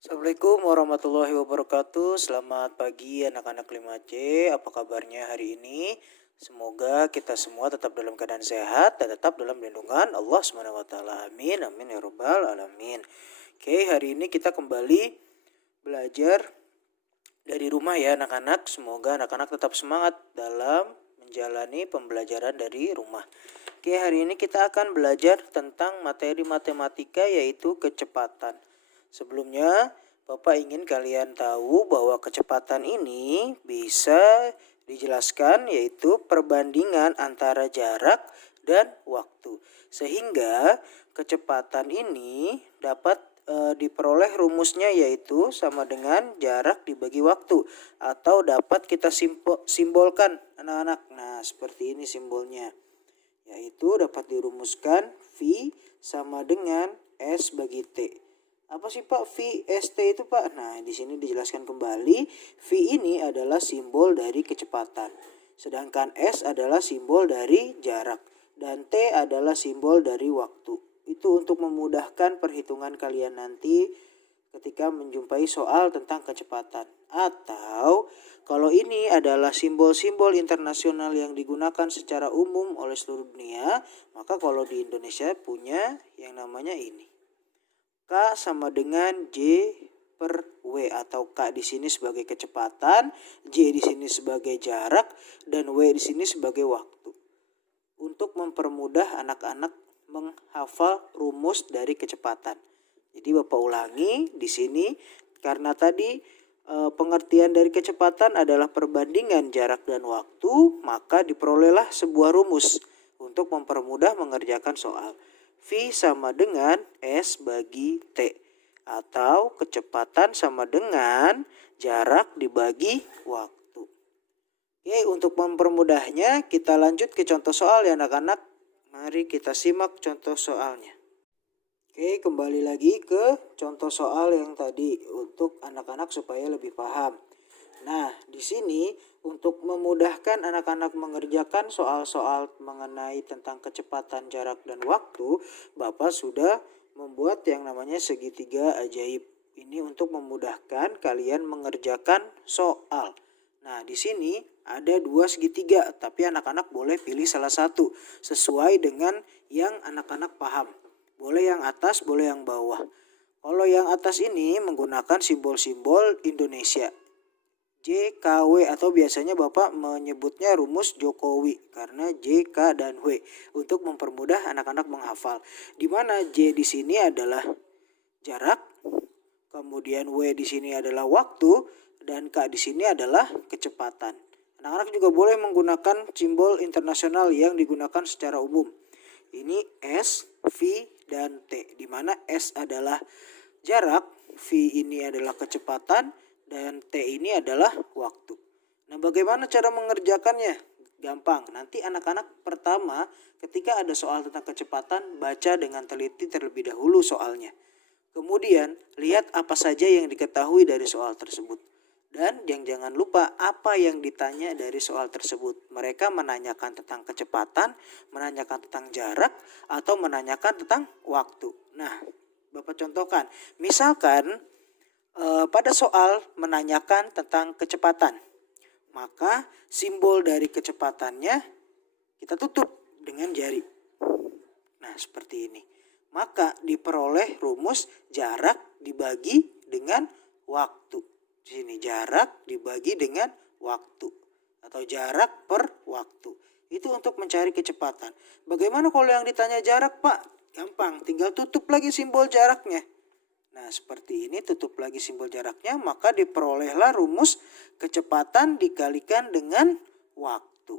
Assalamualaikum warahmatullahi wabarakatuh. Selamat pagi anak-anak 5C. Apa kabarnya hari ini? Semoga kita semua tetap dalam keadaan sehat dan tetap dalam lindungan Allah Subhanahu wa taala. Amin. Amin ya rabbal alamin. Oke, hari ini kita kembali belajar dari rumah ya anak-anak. Semoga anak-anak tetap semangat dalam menjalani pembelajaran dari rumah. Oke, hari ini kita akan belajar tentang materi matematika yaitu kecepatan. Sebelumnya, Bapak ingin kalian tahu bahwa kecepatan ini bisa dijelaskan yaitu perbandingan antara jarak dan waktu. Sehingga kecepatan ini dapat diperoleh rumusnya yaitu sama dengan jarak dibagi waktu atau dapat kita simbolkan anak-anak. Nah, seperti ini simbolnya. Yaitu dapat dirumuskan V sama dengan S bagi T. Apa sih Pak V S T itu Pak? Nah, di sini dijelaskan kembali, V ini adalah simbol dari kecepatan. Sedangkan S adalah simbol dari jarak dan T adalah simbol dari waktu. Itu untuk memudahkan perhitungan kalian nanti ketika menjumpai soal tentang kecepatan. Atau kalau ini adalah simbol-simbol internasional yang digunakan secara umum oleh seluruh dunia, maka kalau di Indonesia punya yang namanya ini. K sama dengan J per W atau K di sini sebagai kecepatan, J di sini sebagai jarak, dan W di sini sebagai waktu. Untuk mempermudah anak-anak menghafal rumus dari kecepatan. Jadi Bapak ulangi di sini karena tadi pengertian dari kecepatan adalah perbandingan jarak dan waktu, maka diperolehlah sebuah rumus untuk mempermudah mengerjakan soal. V sama dengan S bagi T atau kecepatan sama dengan jarak dibagi waktu. Oke, untuk mempermudahnya kita lanjut ke contoh soal ya anak-anak. Mari kita simak contoh soalnya. Oke, kembali lagi ke contoh soal yang tadi untuk anak-anak supaya lebih paham. Nah, di sini untuk memudahkan anak-anak mengerjakan soal-soal mengenai tentang kecepatan, jarak, dan waktu, Bapak sudah membuat yang namanya segitiga ajaib. Ini untuk memudahkan kalian mengerjakan soal. Nah, di sini ada dua segitiga, tapi anak-anak boleh pilih salah satu sesuai dengan yang anak-anak paham. Boleh yang atas, boleh yang bawah. Kalau yang atas ini menggunakan simbol-simbol Indonesia. JKW atau biasanya Bapak menyebutnya rumus Jokowi karena J, K, dan W untuk mempermudah anak-anak menghafal. Di mana J di sini adalah jarak, kemudian W di sini adalah waktu, dan K di sini adalah kecepatan. Anak-anak juga boleh menggunakan simbol internasional yang digunakan secara umum. Ini S, V, dan T, di mana S adalah jarak, V ini adalah kecepatan, dan T ini adalah waktu. Nah, bagaimana cara mengerjakannya? Gampang. Nanti anak-anak pertama ketika ada soal tentang kecepatan, baca dengan teliti terlebih dahulu soalnya. Kemudian, lihat apa saja yang diketahui dari soal tersebut. Dan yang jangan lupa apa yang ditanya dari soal tersebut. Mereka menanyakan tentang kecepatan, menanyakan tentang jarak, atau menanyakan tentang waktu. Nah, Bapak contohkan. Misalkan pada soal menanyakan tentang kecepatan, maka simbol dari kecepatannya kita tutup dengan jari. Nah, seperti ini. Maka diperoleh rumus jarak dibagi dengan waktu. Di sini jarak dibagi dengan waktu atau jarak per waktu. Itu untuk mencari kecepatan. Bagaimana kalau yang ditanya jarak, Pak? Gampang, tinggal tutup lagi simbol jaraknya. Nah, seperti ini, tutup lagi simbol jaraknya, maka diperolehlah rumus kecepatan dikalikan dengan waktu.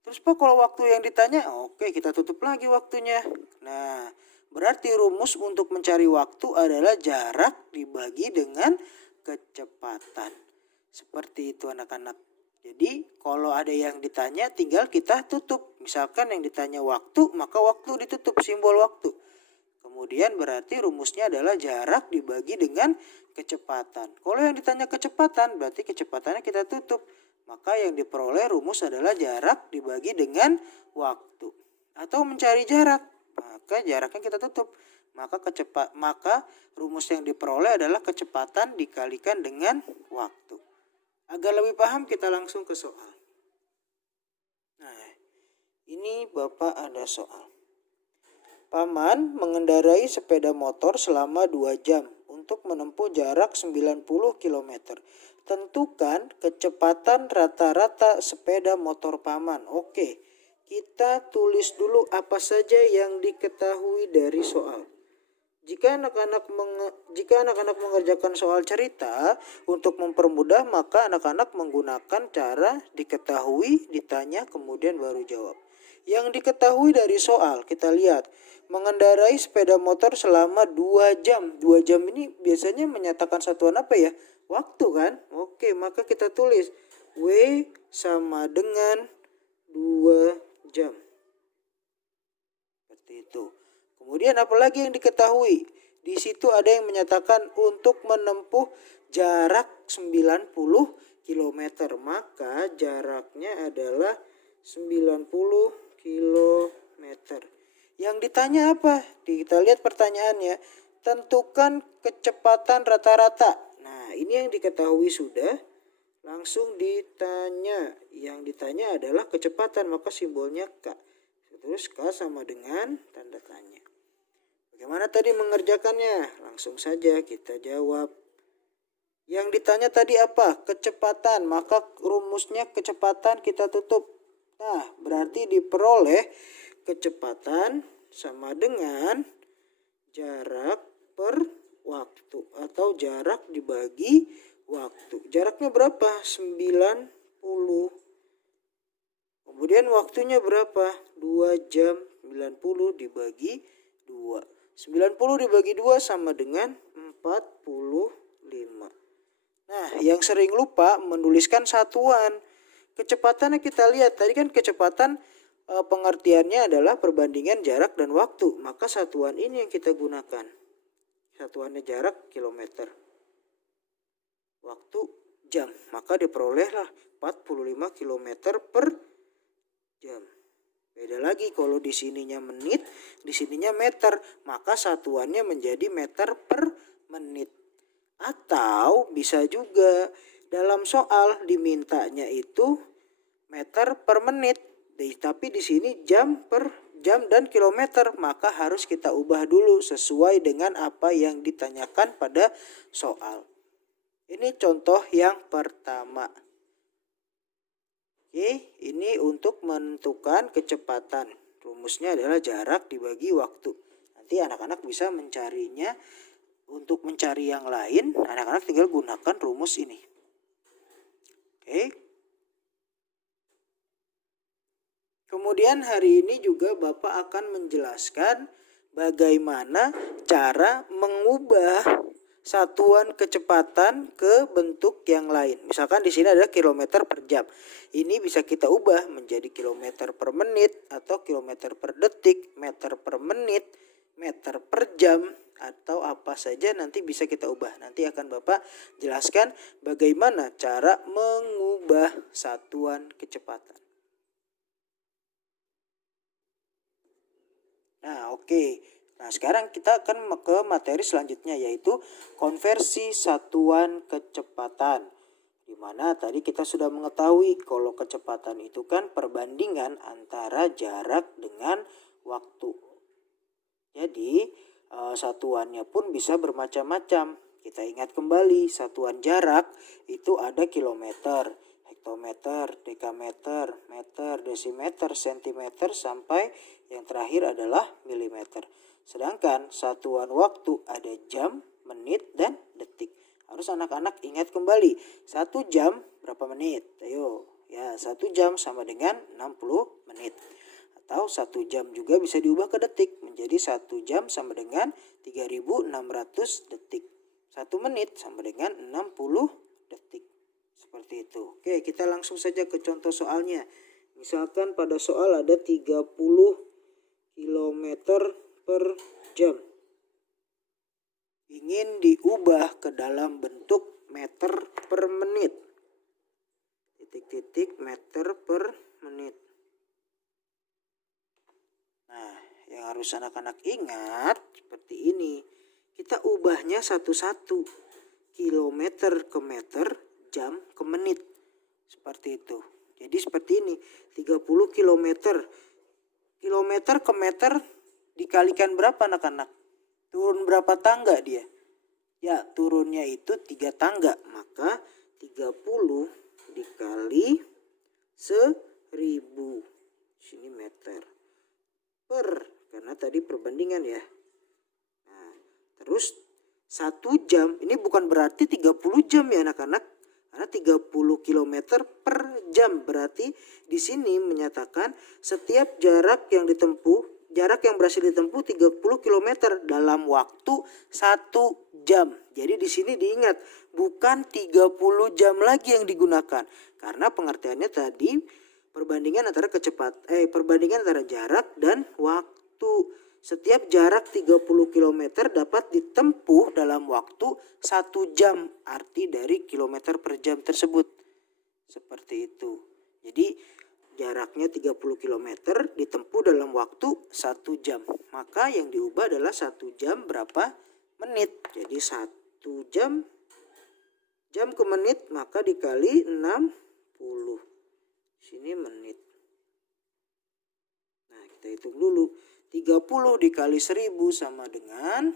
Terus Pak, kalau waktu yang ditanya, oke, kita tutup lagi waktunya. Nah, berarti rumus untuk mencari waktu adalah jarak dibagi dengan kecepatan. Seperti itu anak-anak. Jadi kalau ada yang ditanya tinggal kita tutup. Misalkan yang ditanya waktu, maka waktu ditutup simbol waktu. Kemudian berarti rumusnya adalah jarak dibagi dengan kecepatan. Kalau yang ditanya kecepatan berarti kecepatannya kita tutup. Maka yang diperoleh rumus adalah jarak dibagi dengan waktu. Atau mencari jarak, maka jaraknya kita tutup. maka rumus yang diperoleh adalah kecepatan dikalikan dengan waktu. Agar lebih paham kita langsung ke soal. Nah, ini Bapak ada soal. Paman mengendarai sepeda motor selama 2 jam untuk menempuh jarak 90 km. Tentukan kecepatan rata-rata sepeda motor Paman. Oke, kita tulis dulu apa saja yang diketahui dari soal. Jika anak-anak mengerjakan soal cerita untuk mempermudah, maka anak-anak menggunakan cara diketahui, ditanya, kemudian baru jawab. Yang diketahui dari soal, kita lihat. Mengendarai sepeda motor selama 2 jam. 2 jam ini biasanya menyatakan satuan apa ya? Waktu kan? Oke, maka kita tulis W sama dengan 2 jam. Seperti itu. Kemudian apalagi yang diketahui? Di situ ada yang menyatakan untuk menempuh jarak 90 km. Maka jaraknya adalah 90 km. Yang ditanya apa? Kita lihat pertanyaannya. Tentukan kecepatan rata-rata. Nah, ini yang diketahui sudah. Langsung ditanya. Yang ditanya adalah kecepatan, maka simbolnya K. Terus K sama dengan tanda tanya. Bagaimana tadi mengerjakannya? Langsung saja kita jawab. Yang ditanya tadi apa? Kecepatan. Maka rumusnya kecepatan kita tutup. Nah, berarti diperoleh kecepatan sama dengan jarak per waktu atau jarak dibagi waktu. Jaraknya berapa? 90. Kemudian waktunya berapa? 2 jam. 90 dibagi 2. 90 dibagi 2 sama dengan 45. Nah, yang sering lupa menuliskan satuan. Kecepatannya kita lihat. Tadi kan kecepatan pengertiannya adalah perbandingan jarak dan waktu. Maka satuan ini yang kita gunakan. Satuannya jarak kilometer. Waktu jam. Maka diperolehlah 45 km per jam. Beda lagi kalau di sininya menit, di sininya meter, maka satuannya menjadi meter per menit. Atau bisa juga dalam soal dimintanya itu meter per menit, tapi di sini jam per jam dan kilometer, maka harus kita ubah dulu sesuai dengan apa yang ditanyakan pada soal. Ini contoh yang pertama. Oke, ini untuk menentukan kecepatan. Rumusnya adalah jarak dibagi waktu. Nanti anak-anak bisa mencarinya. Untuk mencari yang lain, anak-anak tinggal gunakan rumus ini. Oke. Kemudian hari ini juga Bapak akan menjelaskan bagaimana cara mengubah satuan kecepatan ke bentuk yang lain. Misalkan di sini ada kilometer per jam. Ini bisa kita ubah menjadi kilometer per menit atau kilometer per detik, meter per menit, meter per jam, atau apa saja nanti bisa kita ubah. Nanti akan Bapak jelaskan bagaimana cara mengubah satuan kecepatan. Nah, oke. Nah, sekarang kita akan ke materi selanjutnya, yaitu konversi satuan kecepatan. Di mana tadi kita sudah mengetahui kalau kecepatan itu kan perbandingan antara jarak dengan waktu. Jadi, satuannya pun bisa bermacam-macam. Kita ingat kembali, satuan jarak itu ada kilometer, hektometer, dekameter, meter, desimeter, sentimeter, sampai yang terakhir adalah milimeter. Sedangkan satuan waktu ada jam, menit, dan detik. Harus anak-anak ingat kembali. 1 jam berapa menit? Ayo, ya 1 jam sama dengan 60 menit. Atau 1 jam juga bisa diubah ke detik. Menjadi 1 jam sama dengan 3600 detik. 1 menit sama dengan 60 detik. Seperti itu. Oke, kita langsung saja ke contoh soalnya. Misalkan pada soal ada 30 km per jam. Ingin diubah ke dalam bentuk meter per menit. Titik-titik meter per menit. Nah, yang harus anak-anak ingat seperti ini. Kita ubahnya satu-satu. Kilometer ke meter, jam ke menit. Seperti itu. Jadi seperti ini. 30 kilometer. Kilometer ke meter dikalikan berapa anak-anak? Turun berapa tangga dia? Ya, turunnya itu 3 tangga. Maka 30 dikali 1000. Sini meter. Karena tadi perbandingan ya. Nah, terus 1 jam. Ini bukan berarti 30 jam ya anak-anak. Karena 30 km per jam. Berarti di sini menyatakan setiap jarak yang berhasil ditempuh 30 km dalam waktu 1 jam. Jadi di sini diingat, bukan 30 jam lagi yang digunakan. Karena pengertiannya tadi perbandingan antara jarak dan waktu. Setiap jarak 30 km dapat ditempuh dalam waktu 1 jam. Arti dari kilometer per jam tersebut. Seperti itu. Jadi jaraknya 30 km ditempuh dalam waktu 1 jam. Maka yang diubah adalah 1 jam berapa menit. Jadi 1 jam ke menit maka dikali 60. Sini menit. Nah, kita hitung dulu. 30 dikali 1000 sama dengan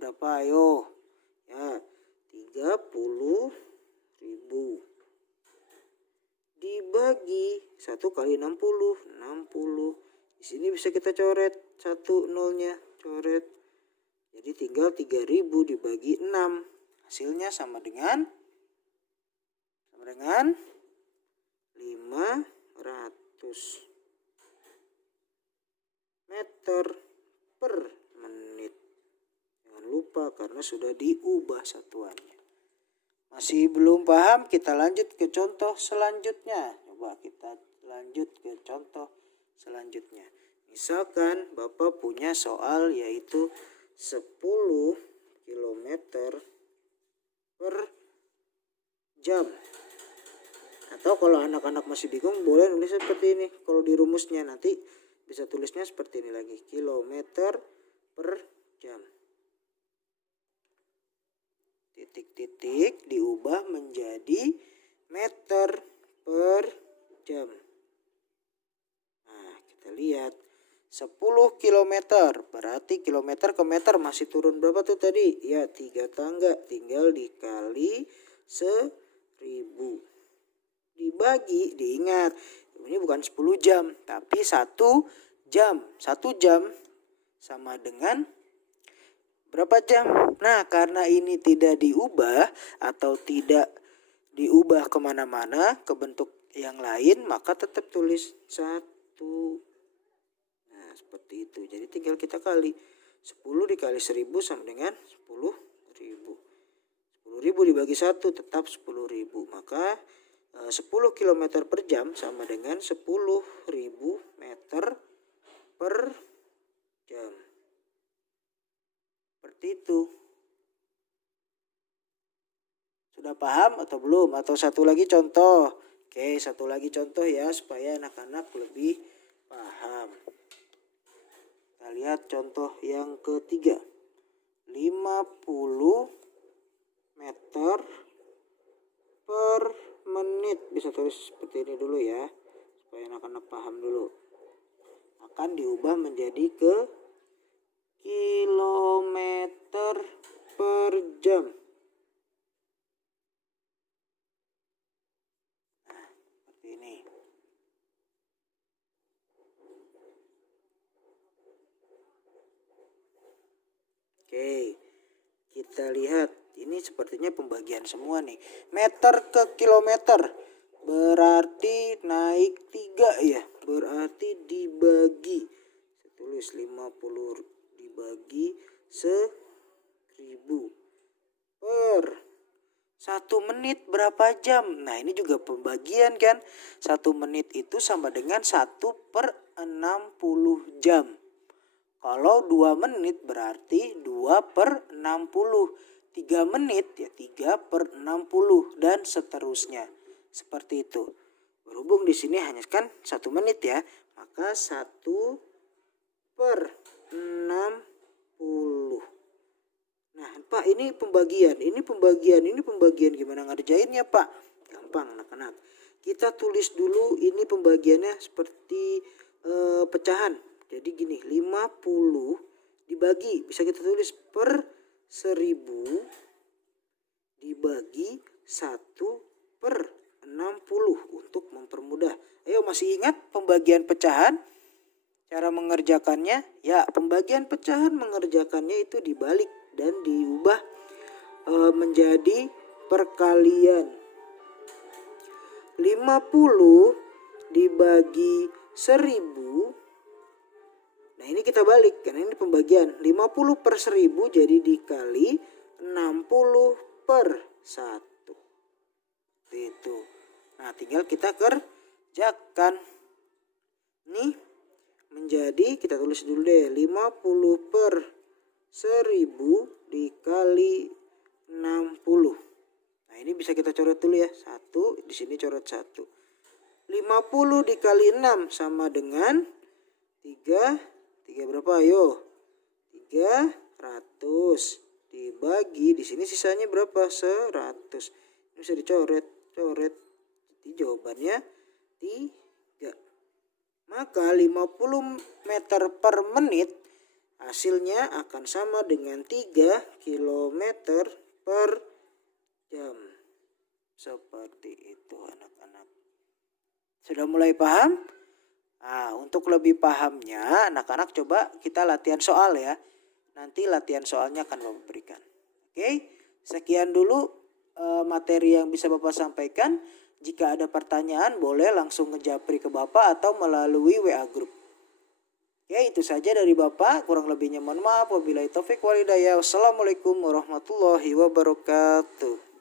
berapa? Ayo. Ya, 30.000 dibagi 1 kali 60. 60. Di sini bisa kita coret 1 nolnya, coret. Jadi tinggal 3000 dibagi 6. Hasilnya sama dengan 500 meter per menit. Jangan lupa karena sudah diubah satuannya. Masih belum paham? Kita lanjut ke contoh selanjutnya. Coba kita lanjut ke contoh selanjutnya. Misalkan Bapak punya soal yaitu 10 km per jam. Atau kalau anak-anak masih bingung boleh nulis seperti ini. Kalau di rumusnya nanti bisa tulisnya seperti ini lagi. Kilometer per jam. Titik-titik diubah menjadi meter per jam. Nah, kita lihat. 10 km berarti kilometer ke meter masih turun berapa tuh tadi? Ya 3 tangga, tinggal dikali 1000. Dibagi, diingat ini bukan 10 jam tapi 1 jam. 1 jam sama dengan berapa jam? Nah, karena ini tidak diubah atau tidak diubah kemana-mana ke bentuk yang lain, maka tetap tulis 1. Nah, seperti itu. Jadi tinggal kita kali. 10 dikali 1000 sama dengan 10.000. 10.000 dibagi 1 tetap 10.000. Maka 10 km per jam sama dengan 10.000 meter per jam. Seperti itu. Sudah paham atau belum? Atau satu lagi contoh? Oke, satu lagi contoh ya supaya anak-anak lebih paham. Kita lihat contoh yang ketiga. 50 meter per menit. Bisa tulis seperti ini dulu ya supaya anak-anak paham dulu. Akan diubah menjadi ke kilometer per jam. Nah, seperti ini. Oke, kita lihat. Ini sepertinya pembagian semua nih. Meter ke kilometer. Berarti naik 3 ya. Berarti dibagi. Saya tulis 50 dibagi 1000. Per 1 menit berapa jam? Nah, ini juga pembagian kan. 1 menit itu sama dengan 1/60 jam. Kalau 2 menit berarti 2/60. 3 menit ya 3/60 dan seterusnya. Seperti itu. Berhubung di sini hanya kan 1 menit ya, maka 1/60 Nah, Pak, ini pembagian. Gimana ngerjainnya, Pak? Gampang, anak-anak. Kita tulis dulu ini pembagiannya seperti pecahan. Jadi gini, 50 dibagi, bisa kita tulis per 1000 dibagi 1/60 untuk mempermudah. Ayo, masih ingat pembagian pecahan? Cara mengerjakannya? Ya, pembagian pecahan mengerjakannya itu dibalik dan diubah menjadi perkalian. 50 dibagi 1000. Nah, ini kita balik karena ini pembagian. 50 per 1000 jadi dikali 60 per 1. Itu. Nah, tinggal kita kerjakan. Nih menjadi, kita tulis dulu deh, 50 per 1000 dikali 60. Nah, ini bisa kita coret dulu ya. 1, di sini coret 1. 50 dikali 6 sama dengan 3 berapa? Ayo. 300 dibagi, di sini sisanya berapa? 100. Ini bisa dicoret. Jadi jawabannya 3. Maka 50 meter per menit hasilnya akan sama dengan 3 kilometer per jam. Seperti itu, anak-anak. Sudah mulai paham? Nah, untuk lebih pahamnya, anak-anak coba kita latihan soal ya. Nanti latihan soalnya akan Bapak berikan. Oke, sekian dulu materi yang bisa Bapak sampaikan. Jika ada pertanyaan boleh langsung ngejapri ke Bapak atau melalui WA Group. Oke, itu saja dari Bapak. Kurang lebihnya mohon maaf. Wabillahi taufik wal hidayah. Wassalamualaikum warahmatullahi wabarakatuh.